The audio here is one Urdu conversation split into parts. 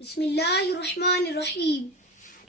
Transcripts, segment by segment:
بسم اللہ الرحمن الرحیم۔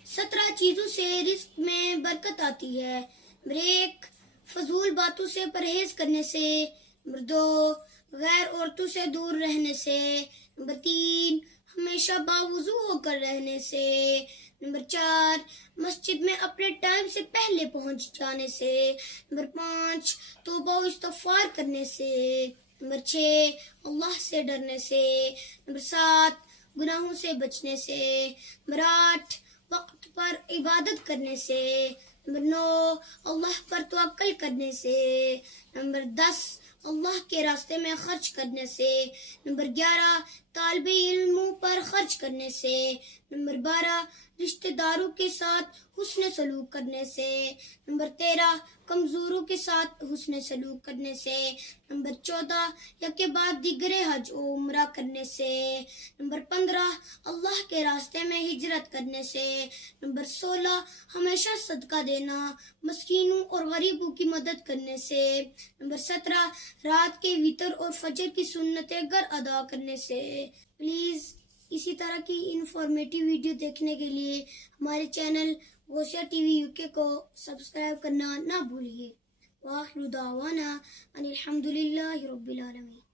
17 چیزوں سے رزق میں برکت آتی ہے۔ نمبر 1، فضول باتوں سے پرہیز کرنے سے۔ نمبر 2، غیر عورتوں سے دور رہنے سے۔ نمبر 3، ہمیشہ باوضو ہو کر رہنے سے۔ نمبر 4، مسجد میں اپنے ٹائم سے پہلے پہنچ جانے سے۔ نمبر 5، توبہ و استغفار کرنے سے۔ نمبر 6، اللہ سے ڈرنے سے۔ نمبر 7، گناہوں سے بچنے سے۔ نمبر 8، وقت پر عبادت کرنے سے۔ نمبر 9، اللہ پر توکل کرنے سے۔ نمبر 10، اللہ کے راستے میں خرچ کرنے سے۔ نمبر 11، طالب علموں پر خرچ کرنے سے۔ نمبر 12، رشتہ داروں کے ساتھ حسن سلوک کرنے سے۔ نمبر 13، کمزوروں کے ساتھ حسن سلوک کرنے سے۔ نمبر 14، یکے بعد دیگر حج و عمرہ کرنے سے۔ نمبر 15، اللہ کے راستے میں ہجرت کرنے سے۔ نمبر 16، ہمیشہ صدقہ دینا، مسکینوں اور غریبوں کی مدد کرنے سے۔ نمبر 17، رات کے وتر اور فجر کی سنتیں گر ادا کرنے سے۔ پلیز اسی طرح کی انفارمیٹیو ویڈیو دیکھنے کے لیے ہمارے چینل غوثیہ ٹی وی UK کو سبسکرائب کرنا نہ بھولیے۔ وآخر دعوانا ان الحمد للہ رب العالمین۔